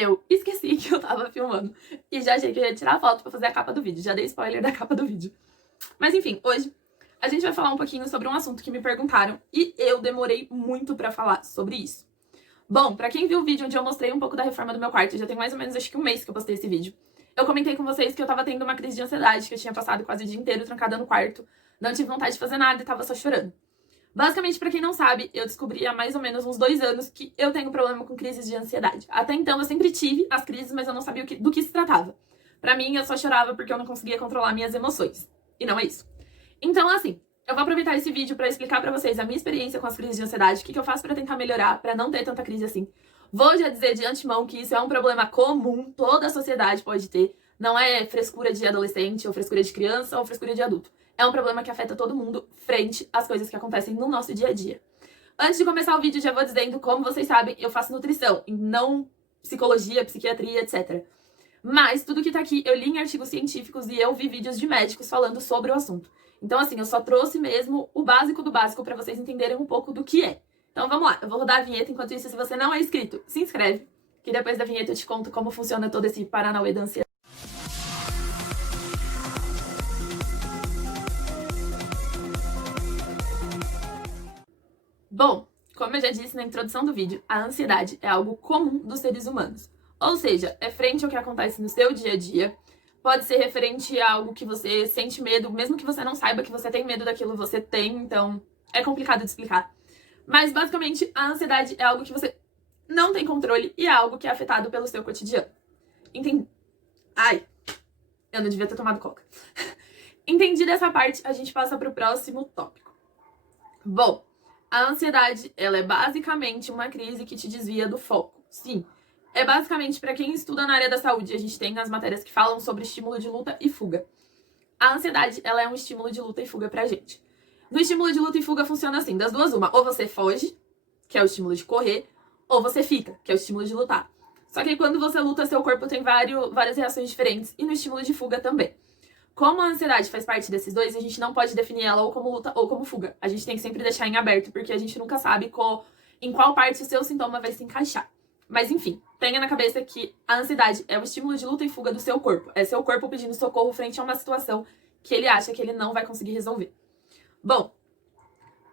Eu esqueci que eu tava filmando e já achei que eu ia tirar a foto pra fazer a capa do vídeo. Já dei spoiler da capa do vídeo. Mas enfim, hoje a gente vai falar um pouquinho sobre um assunto que me perguntaram e eu demorei muito pra falar sobre isso. Bom, pra quem viu o vídeo onde eu mostrei um pouco da reforma do meu quarto, já tem mais ou menos acho que um mês que eu postei esse vídeo. Eu comentei com vocês que eu tava tendo uma crise de ansiedade, que eu tinha passado quase o dia inteiro trancada no quarto, não tive vontade de fazer nada e tava só chorando. Basicamente, pra quem não sabe, eu descobri há mais ou menos uns 2 anos que eu tenho problema com crises de ansiedade. Até então, eu sempre tive as crises, mas eu não sabia do que se tratava. Pra mim, eu só chorava porque eu não conseguia controlar minhas emoções. E não é isso. Então, assim, eu vou aproveitar esse vídeo pra explicar pra vocês a minha experiência com as crises de ansiedade, o que eu faço pra tentar melhorar, pra não ter tanta crise assim. Vou já dizer de antemão que isso é um problema comum, toda a sociedade pode ter. Não é frescura de adolescente, ou frescura de criança, ou frescura de adulto. É um problema que afeta todo mundo frente às coisas que acontecem no nosso dia a dia. Antes de começar o vídeo, já vou dizendo, como vocês sabem, eu faço nutrição, e não psicologia, psiquiatria, etc. Mas tudo que tá aqui eu li em artigos científicos e eu vi vídeos de médicos falando sobre o assunto. Então, assim, eu só trouxe mesmo o básico do básico pra vocês entenderem um pouco do que é. Então, vamos lá. Eu vou rodar a vinheta. Enquanto isso, se você não é inscrito, se inscreve, que depois da vinheta eu te conto como funciona todo esse paranauê da ansiedade. Bom, como eu já disse na introdução do vídeo, a ansiedade é algo comum dos seres humanos. Ou seja, é frente ao que acontece no seu dia a dia, pode ser referente a algo que você sente medo, mesmo que você não saiba que você tem medo daquilo, você tem, então é complicado de explicar. Mas basicamente, a ansiedade é algo que você não tem controle e é algo que é afetado pelo seu cotidiano. Entendi. Ai, eu não devia ter tomado coca. Entendida essa parte, a gente passa para o próximo tópico. Bom, a ansiedade, ela é basicamente uma crise que te desvia do foco. Sim, é basicamente para quem estuda na área da saúde, a gente tem as matérias que falam sobre estímulo de luta e fuga. A ansiedade, ela é um estímulo de luta e fuga pra gente. No estímulo de luta e fuga funciona assim, das duas uma, ou você foge, que é o estímulo de correr, ou você fica, que é o estímulo de lutar. Só que quando você luta, seu corpo tem várias reações diferentes, e no estímulo de fuga também. Como a ansiedade faz parte desses dois, a gente não pode definir ela ou como luta ou como fuga. A gente tem que sempre deixar em aberto, porque a gente nunca sabe em qual parte o seu sintoma vai se encaixar. Mas enfim, tenha na cabeça que a ansiedade é o estímulo de luta e fuga do seu corpo. É seu corpo pedindo socorro frente a uma situação que ele acha que ele não vai conseguir resolver. Bom,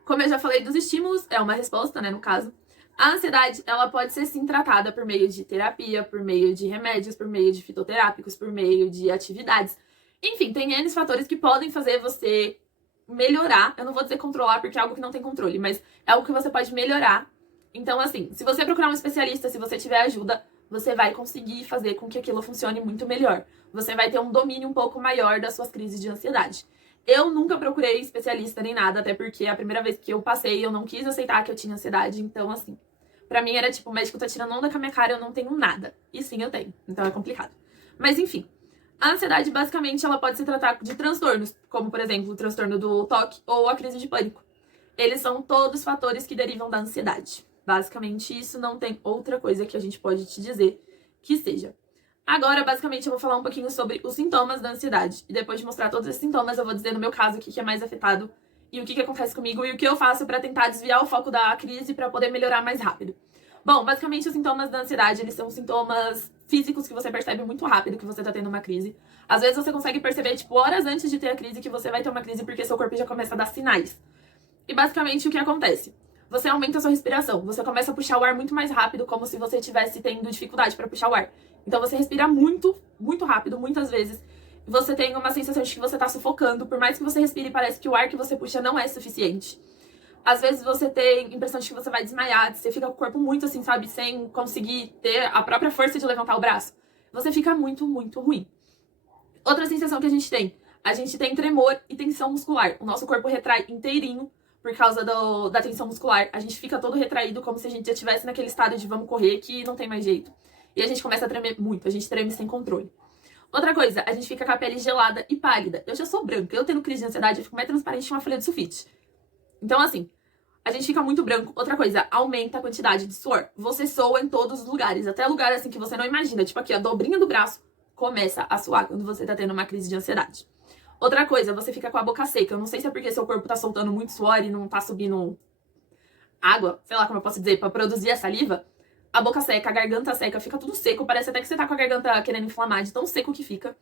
como eu já falei dos estímulos, é uma resposta, né, no caso. A ansiedade, ela pode ser sim tratada por meio de terapia, por meio de remédios, por meio de fitoterápicos, por meio de atividades. Enfim, tem N fatores que podem fazer você melhorar. Eu não vou dizer controlar, porque é algo que não tem controle, mas é algo que você pode melhorar. Então, assim, se você procurar um especialista, se você tiver ajuda, você vai conseguir fazer com que aquilo funcione muito melhor. Você vai ter um domínio um pouco maior das suas crises de ansiedade. Eu nunca procurei especialista nem nada, até porque a primeira vez que eu passei, eu não quis aceitar que eu tinha ansiedade. Então, assim, pra mim era tipo, o médico tá tirando onda com a minha cara, eu não tenho nada. E sim, eu tenho. Então é complicado. Mas, enfim. A ansiedade, basicamente, ela pode se tratar de transtornos, como, por exemplo, o transtorno do toque ou a crise de pânico. Eles são todos fatores que derivam da ansiedade. Basicamente, isso não tem outra coisa que a gente pode te dizer que seja. Agora, basicamente, eu vou falar um pouquinho sobre os sintomas da ansiedade. E depois de mostrar todos esses sintomas, eu vou dizer, no meu caso, o que é mais afetado e o que acontece comigo e o que eu faço pra tentar desviar o foco da crise pra poder melhorar mais rápido. Bom, basicamente, os sintomas da ansiedade, eles são sintomas físicos que você percebe muito rápido que você tá tendo uma crise. Às vezes você consegue perceber, tipo, horas antes de ter a crise que você vai ter uma crise porque seu corpo já começa a dar sinais. E basicamente, o que acontece? Você aumenta a sua respiração, você começa a puxar o ar muito mais rápido, como se você estivesse tendo dificuldade para puxar o ar. Então você respira muito, muito rápido, muitas vezes. Você tem uma sensação de que você tá sufocando, por mais que você respire, parece que o ar que você puxa não é suficiente. Às vezes você tem a impressão de que você vai desmaiar, você fica com o corpo muito assim, sabe, sem conseguir ter a própria força de levantar o braço. Você fica muito, muito ruim. Outra sensação que a gente tem tremor e tensão muscular. O nosso corpo retrai inteirinho por causa da tensão muscular. A gente fica todo retraído, como se a gente já estivesse naquele estado de vamos correr, que não tem mais jeito. E a gente começa a tremer muito, a gente treme sem controle. Outra coisa, a gente fica com a pele gelada e pálida. Eu já sou branca, eu tendo crise de ansiedade, eu fico mais transparente que uma folha de sulfite. Então, assim, a gente fica muito branco. Outra coisa, aumenta a quantidade de suor. Você soa em todos os lugares, até lugar assim que você não imagina. Tipo aqui, a dobrinha do braço começa a suar quando você tá tendo uma crise de ansiedade. Outra coisa, você fica com a boca seca. Eu não sei se é porque seu corpo tá soltando muito suor e não tá subindo água, sei lá como eu posso dizer, pra produzir a saliva. a boca seca, a garganta seca, fica tudo seco, parece até que você tá com a garganta querendo inflamar, de tão seco que fica.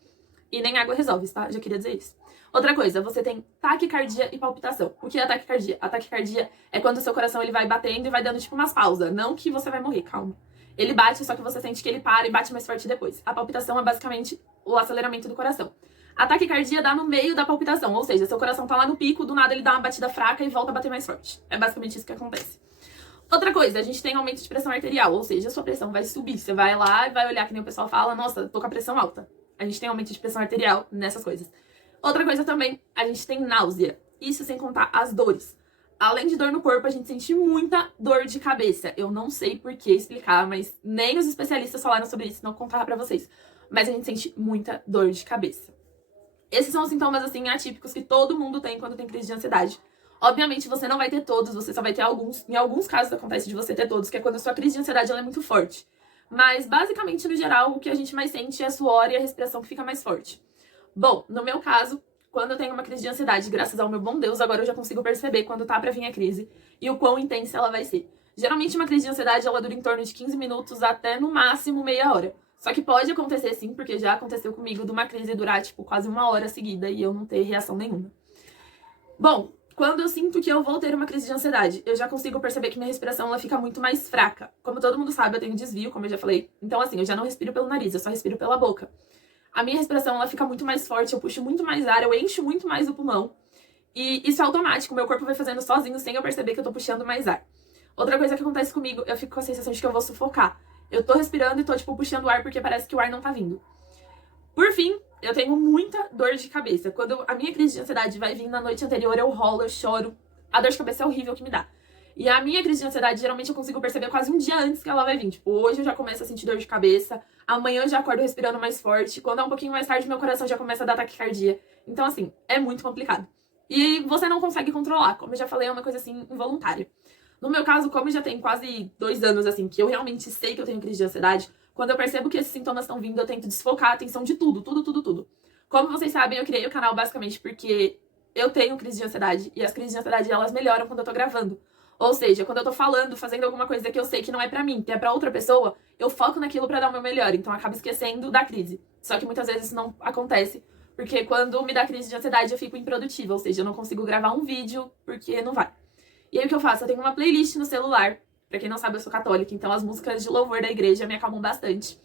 E nem água resolve, tá? Já queria dizer isso. Outra coisa, você tem taquicardia e palpitação. O que é a taquicardia? A taquicardia é quando o seu coração ele vai batendo e vai dando tipo umas pausas. Não que você vai morrer, calma. Ele bate, só que você sente que ele para e bate mais forte depois. A palpitação é basicamente o aceleramento do coração. A taquicardia dá no meio da palpitação, ou seja, seu coração tá lá no pico, do nada ele dá uma batida fraca e volta a bater mais forte. É basicamente isso que acontece. Outra coisa, a gente tem aumento de pressão arterial, ou seja, a sua pressão vai subir. Você vai lá e vai olhar que nem o pessoal fala, nossa, tô com a pressão alta. A gente tem aumento de pressão arterial nessas coisas. Outra coisa também, a gente tem náusea. Isso sem contar as dores. Além de dor no corpo, a gente sente muita dor de cabeça. Eu não sei por que explicar, mas nem os especialistas falaram sobre isso, não vou contar pra vocês. Mas a gente sente muita dor de cabeça. Esses são os sintomas, assim, atípicos que todo mundo tem quando tem crise de ansiedade. Obviamente, você não vai ter todos, você só vai ter alguns. Em alguns casos acontece de você ter todos, que é quando a sua crise de ansiedade ela é muito forte. Mas, basicamente, no geral, o que a gente mais sente é a suor e a respiração que fica mais forte. Bom, no meu caso, quando eu tenho uma crise de ansiedade, graças ao meu bom Deus, agora eu já consigo perceber quando tá pra vir a crise e o quão intensa ela vai ser. Geralmente, uma crise de ansiedade, ela dura em torno de 15 minutos até, no máximo, meia hora. Só que pode acontecer, sim, porque já aconteceu comigo de uma crise durar, tipo, quase uma hora seguida e eu não ter reação nenhuma. Bom, quando eu sinto que eu vou ter uma crise de ansiedade, eu já consigo perceber que minha respiração ela fica muito mais fraca. Como todo mundo sabe, eu tenho desvio, como eu já falei. Então, assim, eu já não respiro pelo nariz, eu só respiro pela boca. A minha respiração ela fica muito mais forte, eu puxo muito mais ar, eu encho muito mais o pulmão. E isso é automático, meu corpo vai fazendo sozinho sem eu perceber que eu tô puxando mais ar. Outra coisa que acontece comigo, eu fico com a sensação de que eu vou sufocar. Eu tô respirando e tô, tipo, puxando o ar porque parece que o ar não tá vindo. Por fim, eu tenho muita dor de cabeça. Quando a minha crise de ansiedade vai vir na noite anterior, eu rolo, eu choro. A dor de cabeça é horrível que me dá. E a minha crise de ansiedade, geralmente eu consigo perceber quase um dia antes que ela vai vir. Tipo, hoje eu já começo a sentir dor de cabeça, amanhã eu já acordo respirando mais forte, quando é um pouquinho mais tarde, meu coração já começa a dar taquicardia. Então, assim, é muito complicado. E você não consegue controlar, como eu já falei, é uma coisa, assim, involuntária. No meu caso, como já tem quase 2 anos, assim, que eu realmente sei que eu tenho crise de ansiedade, quando eu percebo que esses sintomas estão vindo, eu tento desfocar a atenção de tudo, tudo, tudo, tudo. Como vocês sabem, eu criei o canal basicamente porque eu tenho crise de ansiedade, e as crises de ansiedade, elas melhoram quando eu tô gravando. Ou seja, quando eu tô falando, fazendo alguma coisa que eu sei que não é pra mim, que é pra outra pessoa, eu foco naquilo pra dar o meu melhor, então eu acabo esquecendo da crise. Só que muitas vezes isso não acontece, porque quando me dá crise de ansiedade eu fico improdutiva, ou seja, eu não consigo gravar um vídeo porque não vai. E aí o que eu faço? Eu tenho uma playlist no celular. Pra quem não sabe, eu sou católica, então as músicas de louvor da igreja me acalmam bastante.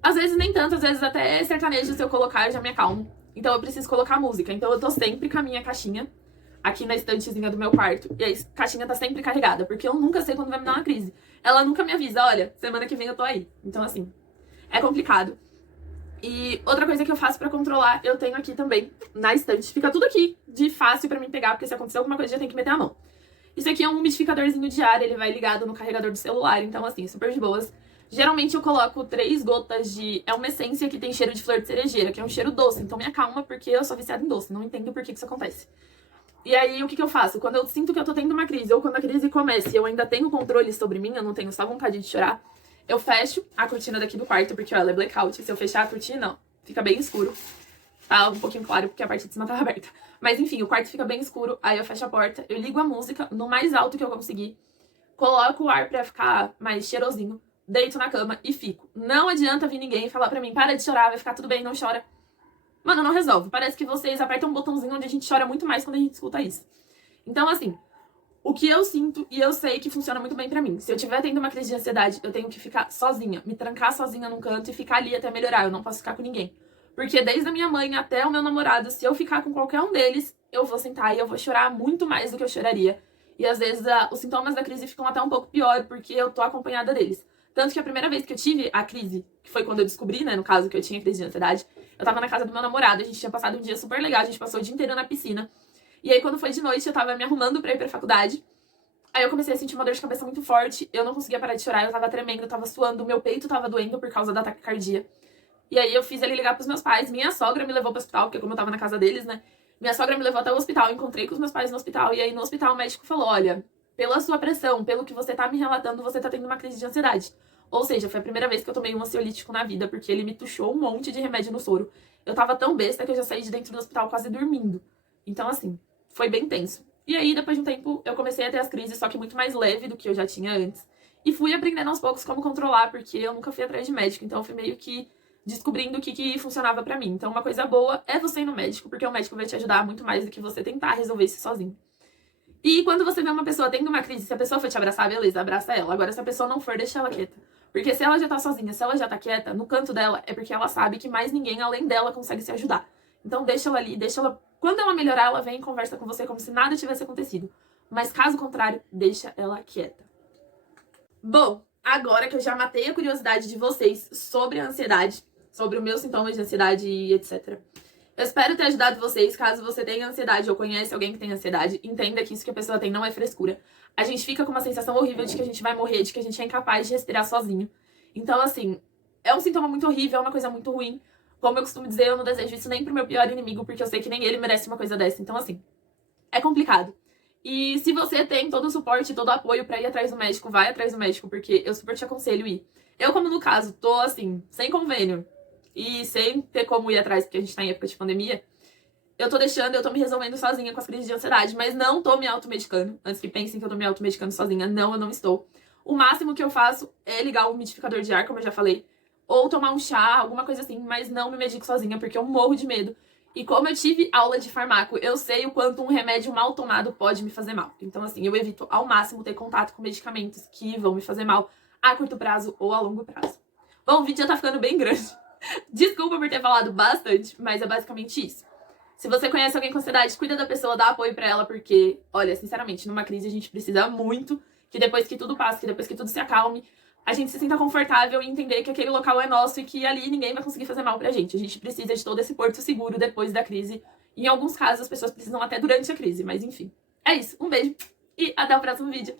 Às vezes nem tanto, às vezes até sertanejo, se eu colocar, eu já me acalmo. Então eu preciso colocar música. Então eu tô sempre com a minha caixinha aqui na estantezinha do meu quarto. E a caixinha tá sempre carregada, porque eu nunca sei quando vai me dar uma crise. Ela nunca me avisa, olha, semana que vem eu tô aí. Então assim, é complicado. E outra coisa que eu faço pra controlar, eu tenho aqui também, na estante. Fica tudo aqui de fácil pra mim pegar, porque se acontecer alguma coisa, eu já tenho que meter a mão. Isso aqui é um umidificadorzinho de ar, ele vai ligado no carregador do celular, então assim, super de boas. Geralmente eu coloco 3 gotas de... É uma essência que tem cheiro de flor de cerejeira, que é um cheiro doce, então me acalma porque eu sou viciada em doce, não entendo por que isso acontece. E aí, o que eu faço? Quando eu sinto que eu tô tendo uma crise, ou quando a crise começa e eu ainda tenho controle sobre mim, eu não tenho só vontade de chorar, eu fecho a cortina daqui do quarto, porque ó, ela é blackout, se eu fechar a cortina, ó, fica bem escuro. Tá um pouquinho claro, porque a parte de cima tava aberta. Mas enfim, o quarto fica bem escuro, aí eu fecho a porta, eu ligo a música no mais alto que eu conseguir, coloco o ar pra ficar mais cheirosinho, deito na cama e fico. Não adianta vir ninguém falar pra mim, para de chorar, vai ficar tudo bem, não chora. Mano, não resolve. Parece que vocês apertam um botãozinho onde a gente chora muito mais quando a gente escuta isso. Então, assim, o que eu sinto, e eu sei que funciona muito bem pra mim, se eu tiver tendo uma crise de ansiedade, eu tenho que ficar sozinha, me trancar sozinha num canto e ficar ali até melhorar, eu não posso ficar com ninguém. Porque desde a minha mãe até o meu namorado, se eu ficar com qualquer um deles, eu vou sentar e eu vou chorar muito mais do que eu choraria. E às vezes os sintomas da crise ficam até um pouco pior, porque eu tô acompanhada deles. Tanto que a primeira vez que eu tive a crise, que foi quando eu descobri, né, no caso, que eu tinha crise de ansiedade, eu tava na casa do meu namorado, a gente tinha passado um dia super legal, a gente passou o dia inteiro na piscina. E aí quando foi de noite, eu tava me arrumando pra ir pra faculdade. Aí eu comecei a sentir uma dor de cabeça muito forte, eu não conseguia parar de chorar, eu tava tremendo, eu tava suando, meu peito tava doendo por causa da taquicardia. E aí eu fiz ele ligar pros meus pais, minha sogra me levou pro hospital, porque como eu tava na casa deles, né, minha sogra me levou até o hospital, eu encontrei com os meus pais no hospital, e aí no hospital o médico falou, olha, pela sua pressão, pelo que você tá me relatando, você tá tendo uma crise de ansiedade. Ou seja, foi a primeira vez que eu tomei um ansiolítico na vida, porque ele me tuchou um monte de remédio no soro. Eu tava tão besta que eu já saí de dentro do hospital quase dormindo. Então, assim, foi bem tenso. E aí, depois de um tempo, eu comecei a ter as crises, só que muito mais leve do que eu já tinha antes. E fui aprendendo aos poucos como controlar, porque eu nunca fui atrás de médico, então eu fui meio que descobrindo o que funcionava pra mim. Então uma coisa boa é você ir no médico, porque o médico vai te ajudar muito mais do que você tentar resolver isso sozinho. E quando você vê uma pessoa tendo uma crise, se a pessoa for te abraçar, beleza, abraça ela. Agora, se a pessoa não for, deixa ela quieta. Porque se ela já tá sozinha, se ela já tá quieta, no canto dela, é porque ela sabe que mais ninguém além dela consegue se ajudar. Então deixa ela ali, deixa ela... Quando ela melhorar, ela vem e conversa com você como se nada tivesse acontecido. Mas caso contrário, deixa ela quieta. Bom, agora que eu já matei a curiosidade de vocês sobre a ansiedade, sobre os meus sintomas de ansiedade e etc. Eu espero ter ajudado vocês. Caso você tenha ansiedade ou conhece alguém que tem ansiedade, entenda que isso que a pessoa tem não é frescura. A gente fica com uma sensação horrível de que a gente vai morrer, de que a gente é incapaz de respirar sozinho. Então, assim, é um sintoma muito horrível, é uma coisa muito ruim. Como eu costumo dizer, eu não desejo isso nem pro meu pior inimigo, porque eu sei que nem ele merece uma coisa dessa. Então, assim, é complicado. E se você tem todo o suporte, todo o apoio pra ir atrás do médico, vai atrás do médico, porque eu super te aconselho ir. Eu, como no caso, tô, assim, sem convênio e sem ter como ir atrás, porque a gente tá em época de pandemia, eu tô me resolvendo sozinha com as crises de ansiedade, mas não tô me automedicando. Antes que pensem que eu tô me automedicando sozinha, não, eu não estou. O máximo que eu faço é ligar o umidificador de ar, como eu já falei, ou tomar um chá, alguma coisa assim, mas não me medico sozinha, porque eu morro de medo. E como eu tive aula de farmaco, eu sei o quanto um remédio mal tomado pode me fazer mal. Então, assim, eu evito ao máximo ter contato com medicamentos que vão me fazer mal a curto prazo ou a longo prazo. Bom, o vídeo já tá ficando bem grande. Desculpa por ter falado bastante, mas é basicamente isso. Se você conhece alguém com ansiedade, cuida da pessoa, dá apoio pra ela, porque, olha, sinceramente, numa crise a gente precisa muito que depois que tudo passe, que depois que tudo se acalme, a gente se sinta confortável e entender que aquele local é nosso e que ali ninguém vai conseguir fazer mal pra gente. A gente precisa de todo esse porto seguro depois da crise. E em alguns casos as pessoas precisam até durante a crise, mas enfim. É isso, um beijo e até o próximo vídeo.